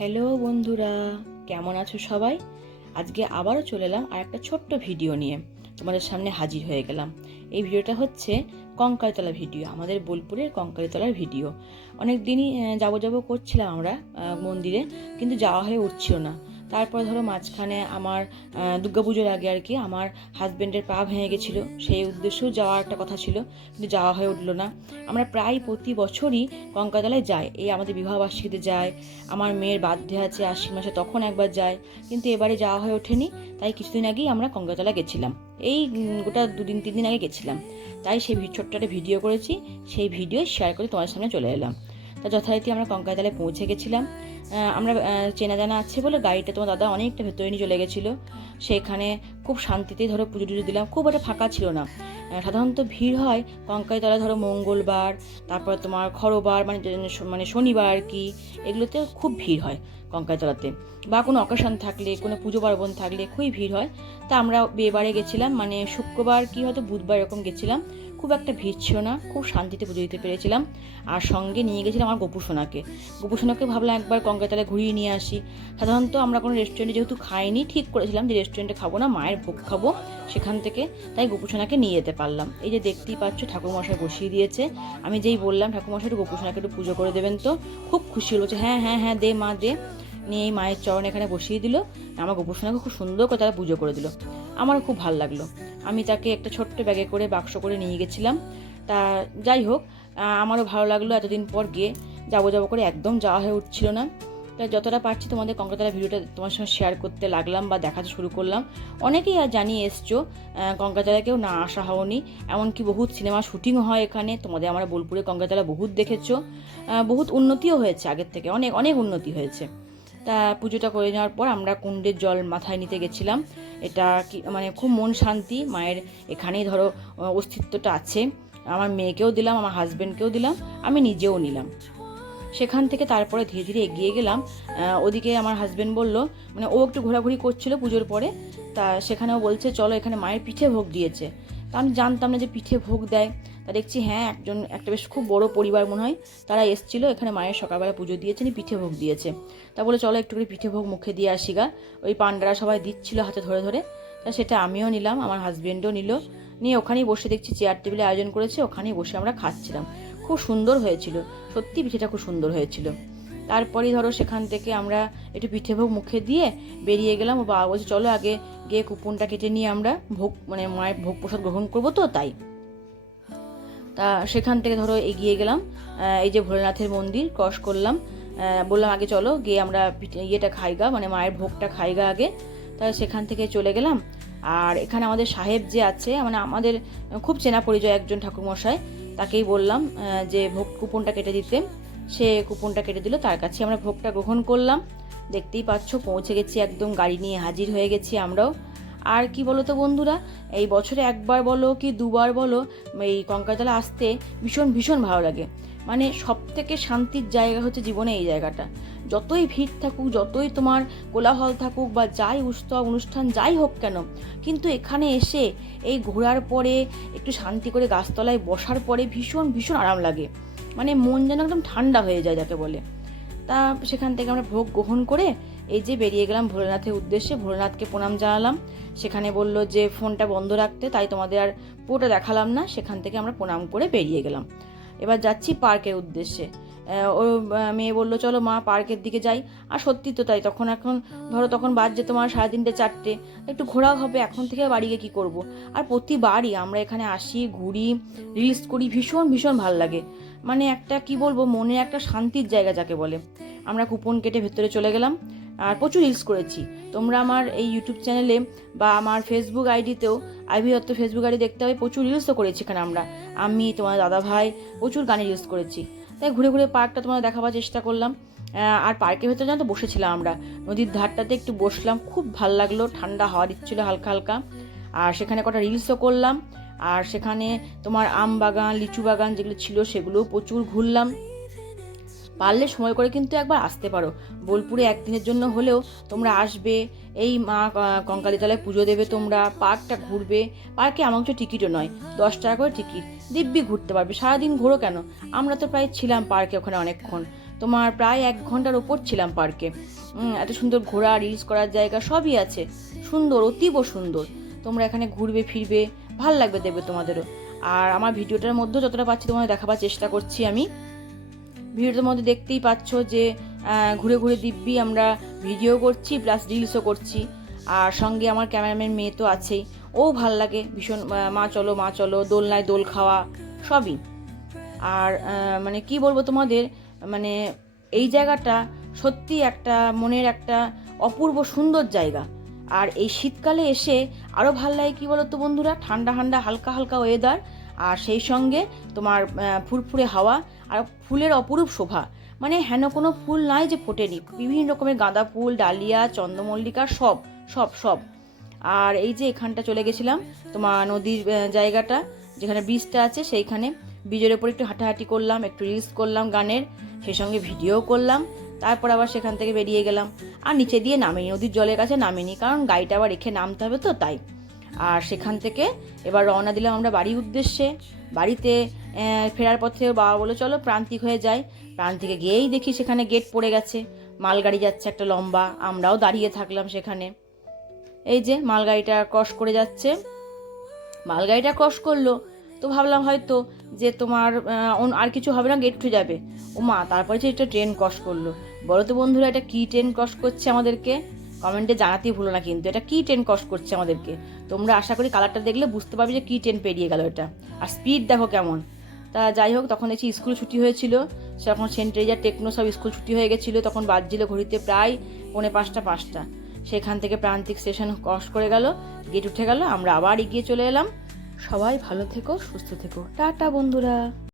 Hello বন্ধুরা, কেমন আছো সবাই? আজকে আবারও চলে এলাম আর একটা ছোট্ট ভিডিও নিয়ে তোমাদের সামনে হাজির হয়ে গেলাম। এই ভিডিওটা হচ্ছে কঙ্কালতলা ভিডিও, আমাদের বোলপুরের কঙ্কালতলার ভিডিও। অনেক দিনই যাবো করছিলাম আমরা মন্দিরে, কিন্তু যাওয়া হয়ে উঠছিল না। তারপর ধরো মাঝখানে আমার দুর্গাপুজোর আগে আর কি আমার হাজব্যান্ডের পা ভেঙে গেছিলো, সেই উদ্দেশ্যেও যাওয়ার একটা কথা ছিল, কিন্তু যাওয়া হয়ে উঠলো না। আমরা প্রায় প্রতি বছরই কঙ্কালতলায় যাই, এই আমাদের বিবাহবার্ষিকীতে যাই, আমার মেয়ের বার্থডে আছে আশ্বিন মাসে, তখন একবার যায়, কিন্তু এবারে যাওয়া হয়ে ওঠেনি। তাই কিছুদিন আগেই আমরা কঙ্কালতলা গেছিলাম, এই গোটা 2-3 দিন আগে গেছিলাম। তাই সেই ছোট্ট একটা ভিডিও করেছি, সেই ভিডিও শেয়ার করে তোমার সামনে চলে এলাম। তা যথারীতি আমরা কঙ্কালতলায় পৌঁছে গেছিলাম। আমরা চেনা জানা আছে বলে গাড়িটা তোমার দাদা অনেকটা ভেতরে নিয়ে চলে গেছিলো। সেখানে খুব শান্তিতেই ধরো পুজো টুজো দিলাম, খুব একটা ফাঁকা ছিল না। সাধারণত ভিড় হয় কঙ্কালতলা ধরো মঙ্গলবার, তারপর তোমার খরবার মানে শনিবার আর কি, এগুলোতে খুব ভিড় হয় কঙ্কালতলাতে, বা কোনো অকেশন থাকলে, কোনো পুজো পার্বণ থাকলে খুবই ভিড় হয়। তা আমরা বিয়েবারে গেছিলাম, মানে শুক্রবার কি হয়তো বুধবার এরকম গেছিলাম, খুব একটা ভিড় ছিল না, খুব শান্তিতে পুজো দিতে পেরেছিলাম। আর সঙ্গে নিয়ে গেছিলাম আমার গোপুসোনাকে ভাবলাম একবার কঙ্কালতলায় ঘুরিয়ে নিয়ে আসি। সাধারণত আমরা কোনো রেস্টুরেন্টে যেহেতু খাইনি, ঠিক করেছিলাম যে রেস্টুরেন্টে খাবো না, মায়ের ভোগ খাবো সেখান থেকে, তাই গোপুসোনাকে নিয়ে যেতে পারলাম। এই যে দেখতেই পাচ্ছ ঠাকুরমশাই বসিয়ে দিয়েছে। আমি যেই বললাম ঠাকুরমশাই একটু গোপুসোনাকে একটু পুজো করে দেবেন, তো খুব খুশি হলো, হ্যাঁ হ্যাঁ হ্যাঁ দে মা দে, নিয়ে এই মায়ের চরণ এখানে বসিয়ে দিল। আমার গোপুসোনাকে খুব সুন্দর করে তারা পুজো করে দিল, আমারও খুব ভালো লাগলো। আমি তাকে একটা ছোট্ট ব্যাগে করে বাক্স করে নিয়ে গেছিলাম। তা যাই হোক, আমারও ভালো লাগলো, এতদিন পর গিয়ে যাবো করে একদম যাওয়া হয়ে উঠছিল না। তাই যতটা পারছি তোমাদের কঙ্কালতলা ভিডিওটা তোমার সঙ্গে শেয়ার করতে লাগলাম বা দেখাতে শুরু করলাম। অনেকেই আর জানিয়ে এসছো কঙ্কালতলা কেউ না আসা হওনি, এমনকি বহুত সিনেমা শুটিং হয় এখানে, তোমাদের আমরা বোলপুরে কঙ্কালতলা বহুত দেখেছো। বহুত উন্নতিও হয়েছে আগের থেকে, অনেক অনেক উন্নতি হয়েছে। তা পুজোটা করে নেওয়ার পর আমরা কুণ্ডের জল মাথায় নিতে গেছিলাম। এটা কি মানে খুব মন শান্তি, মায়ের এখানেই ধরো অস্তিত্বটা আছে। আমার মেয়েকেও দিলাম, আমার হাজব্যান্ডকেও দিলাম, আমি নিজেও নিলাম। সেখান থেকে তারপরে ধীরে ধীরে এগিয়ে গেলাম। ওদিকে আমার হাজব্যান্ড বলল, মানে ও একটু ঘোরাঘুরি করছিল পুজোর পরে, তা সেখানেও বলছে চলো এখানে মায়ের পিঠে ভোগ দিয়েছে। তা আমি জানতাম না যে পিঠে ভোগ দেয়। তা দেখছি হ্যাঁ, একটা বেশ খুব বড় পরিবার মনে হয়, তারা এসেছিল এখানে মায়ের সকালবেলা পুজো দিয়েছেন, পিঠে ভোগ দিয়েছে। তা বলে চলো একটু করে পিঠে ভোগ মুখে দিয়ে আসি গা। ওই পান্ডারা সবাই দিচ্ছিল হাতে ধরে ধরে, তা সেটা আমিও নিলাম, আমার হাজব্যান্ডও নিল। নিয়ে ওখানেই বসে দেখছি চেয়ার টেবিলে আয়োজন করেছে, ওখানেই বসে আমরা খাচ্ছিলাম। খুব সুন্দর হয়েছিল, সত্যি পিঠেটা খুব সুন্দর হয়েছিল। তারপরেই ধরো সেখান থেকে আমরা একটু পিঠে ভোগ মুখে দিয়ে বেরিয়ে গেলাম। ও বাবা বলছে চলো আগে গিয়ে কুপনটা কেটে নিয়ে আমরা ভোগ মানে মায়ের ভোগ প্রসাদ গ্রহণ করবো, তো তাই। তা সেখান থেকে ধরো এগিয়ে গেলাম, এই যে ভোলেনাথের মন্দির ক্রস করলাম। বললাম আগে চলো গিয়ে আমরা ইয়েটা খাইগা, মানে মায়ের ভোগটা খাইগা আগে। তা সেখান থেকে চলে গেলাম। আর এখানে আমাদের সাহেব যে আছে, মানে আমাদের খুব চেনা পরিচয় একজন ঠাকুরমশাই, তাকেই বললাম যে ভোগ কুপনটা কেটে দিতে। সে কুপনটা কেটে দিল, তার কাছে আমরা ভোগটা গ্রহণ করলাম। দেখতেই পাচ্ছ পৌঁছে গেছি, একদম গাড়ি নিয়ে হাজির হয়ে গেছি আমরাও। আর কি বলো তো বন্ধুরা, এই বছরে একবার বলো কি দুবার বলো, এই কঙ্কালতলা আসতে ভীষণ ভীষণ ভালো লাগে। মানে সব থেকে শান্তির জায়গা হচ্ছে জীবনে এই জায়গাটা। যতই ভিড় থাকুক, যতই তোমার কোলাহল থাকুক, বা যাই উৎসব অনুষ্ঠান যাই হোক কেন, কিন্তু এখানে এসে এই ঘোরার পরে একটু শান্তি করে গাছতলায় বসার পরে ভীষণ ভীষণ আরাম লাগে। মানে মন যেন একদম ঠান্ডা হয়ে যায় যাকে বলে। তা সেখান থেকে আমরা ভোগ গ্রহণ করে এই যে বেরিয়ে গেলাম ভোলেনাথের উদ্দেশ্যে। ভোলেনাথকে প্রণাম জানালাম। সেখানে বলল যে ফোনটা বন্ধ রাখতে, তাই তোমাদের আর পুরোটা দেখালাম না। সেখান থেকে আমরা প্রণাম করে বেরিয়ে গেলাম। এবার যাচ্ছি পার্কের উদ্দেশ্যে। ওর মেয়ে বললো চলো মা পার্কের দিকে যাই। আর সত্যি তো তাই, এখন ধরো তখন বাজছে তোমার 3:30-4টে, একটু ঘোরাও হবে, এখন থেকে বাড়ি গিয়ে কী করবো। আর প্রতিবারই আমরা এখানে আসি, ঘুরি, রিলস করি, ভীষণ ভীষণ ভাল লাগে। মানে একটা কি বলবো, মনে একটা শান্তির জায়গা যাকে বলে। আমরা কুপন কেটে ভেতরে চলে গেলাম, আর প্রচুর রিলস করেছি। তোমরা আমার এই ইউটিউব চ্যানেলে বা আমার ফেসবুক আইডিতেও, আইভি দত্ত ফেসবুক আইডি দেখতে হবে, প্রচুর রিলসও করেছি এখানে আমরা। আমি তোমার দাদা ভাই প্রচুর গানে রিলস করেছি। তাই ঘুরে ঘুরে পার্কটা তোমার দেখাবার চেষ্টা করলাম। আর পার্কের ভেতরে জানো তো বসেছিলাম আমরা, নদীর ধারটাতে একটু বসলাম, খুব ভাল লাগলো, ঠান্ডা হাওয়া দিচ্ছিলো হালকা হালকা। আর সেখানে কটা রিলসও করলাম। আর সেখানে তোমার আম বাগান, লিচু বাগান যেগুলো ছিল সেগুলোও প্রচুর ঘুরলাম। পারলে সময় করে কিন্তু একবার আসতে পারো, বোলপুরে একদিনের জন্য হলেও তোমরা আসবে। এই মা কঙ্কালীতলায় পুজো দেবে, তোমরা পার্কটা ঘুরবে। পার্কে আমার কিছু টিকিটও নয়, 10 টাকা করে টিকিট, দিব্যি ঘুরতে পারবে। সারাদিন ঘোরো কেন, আমরা তো প্রায় ছিলাম পার্কে ওখানে অনেকক্ষণ। তোমার প্রায় 1 ঘন্টার ওপর ছিলাম পার্কে। এত সুন্দর ঘোরা, রিলস করার জায়গা সবই আছে, সুন্দর, অতীব সুন্দর। তোমরা এখানে ঘুরবে ফিরবে, ভাল লাগবে দেখবে তোমাদেরও। আর আমার ভিডিওটার মধ্যে যতটা পাচ্ছি তোমাদের দেখাবার চেষ্টা করছি আমি। ভিডিওটার মধ্যে দেখতেই পাচ্ছ যে ঘুরে ঘুরে দিব্যি আমরা ভিডিও করছি প্লাস রিলসও করছি। আর সঙ্গে আমার ক্যামেরাম্যান মেয়ে তো আছেই, ও ভাল লাগে ভীষণ, মা চলো দোলনায় দোল খাওয়া সবই। আর মানে কি বলবো তোমাদের, মানে এই জায়গাটা সত্যি একটা মনের একটা অপূর্ব সুন্দর জায়গা। আর এই শীতকালে এসে আরও ভাল লাগে কী বলো তো বন্ধুরা, ঠান্ডা ঠান্ডা হালকা হালকা ওয়েদার, আর সেই সঙ্গে তোমার ফুরফুরে হাওয়া আর ফুলের অপরূপ শোভা। মানে হেন কোনো ফুল নাই যে ফোটেনি, বিভিন্ন রকমের গাঁদা ফুল, ডালিয়া, চন্দ্রমল্লিকা, সব সব সব। আর এই যে এখানটা চলে গেছিলাম তোমার নদীর জায়গাটা যেখানে ব্রিজটা আছে, সেইখানে ব্রিজের ওপর একটু হাঁটাহাঁটি করলাম, একটু রিলস করলাম গানের, সেই সঙ্গে ভিডিও করলাম। তারপর আবার সেখান থেকে বেরিয়ে গেলাম। আর নিচে দিয়ে নামিনি, নদীর জলের কাছে নামিনি, কারণ গাড়িটা আবার রেখে নামতে হবে তো তাই। আর সেখান থেকে এবার রওনা দিলাম আমরা বাড়ির উদ্দেশ্যে। বাড়িতে ফেরার পথে বাবা বলে চলো প্রান্তিক হয়ে যাই। প্রান্তিকে গিয়েই দেখি সেখানে গেট পড়ে গেছে, মালগাড়ি যাচ্ছে একটা লম্বা, আমরাও দাঁড়িয়ে থাকলাম সেখানে। এই যে মালগাড়িটা ক্রস করে যাচ্ছে, মালগাড়িটা ক্রস করলো তো ভাবলাম হয়তো যে তোমার আর কিছু হবে না, গেট উঠে যাবে। ও মা, তারপরে যে এটা ট্রেন ক্রস করলো। বলো তো বন্ধুরা, এটা কী ট্রেন ক্রস করছে আমাদেরকে? কমেন্টে জানাতেই ভুলো না কিন্তু, এটা কী ট্রেন ক্রস করছে আমাদেরকে। তোমরা আশা করি কালারটা দেখলে বুঝতে পারবে যে কী ট্রেন পেরিয়ে গেল এটা। আর স্পিড দেখো কেমন। তা যাই হোক, তখন দেখছি স্কুল ছুটি হয়েছিল, তখন সেন্ট টেরেজা, টেকনো সব স্কুল ছুটি হয়ে গেছিলো। তখন বাজছিল ঘড়িতে প্রায় 4:45। সেখান থেকে প্রান্তিক স্টেশন ক্রস করে গেল, গেট উঠে গেল, আমরা আবার এগিয়ে চলে এলাম। সবাই ভালো থেকো, সুস্থ থেকো, টাটা বন্ধুরা।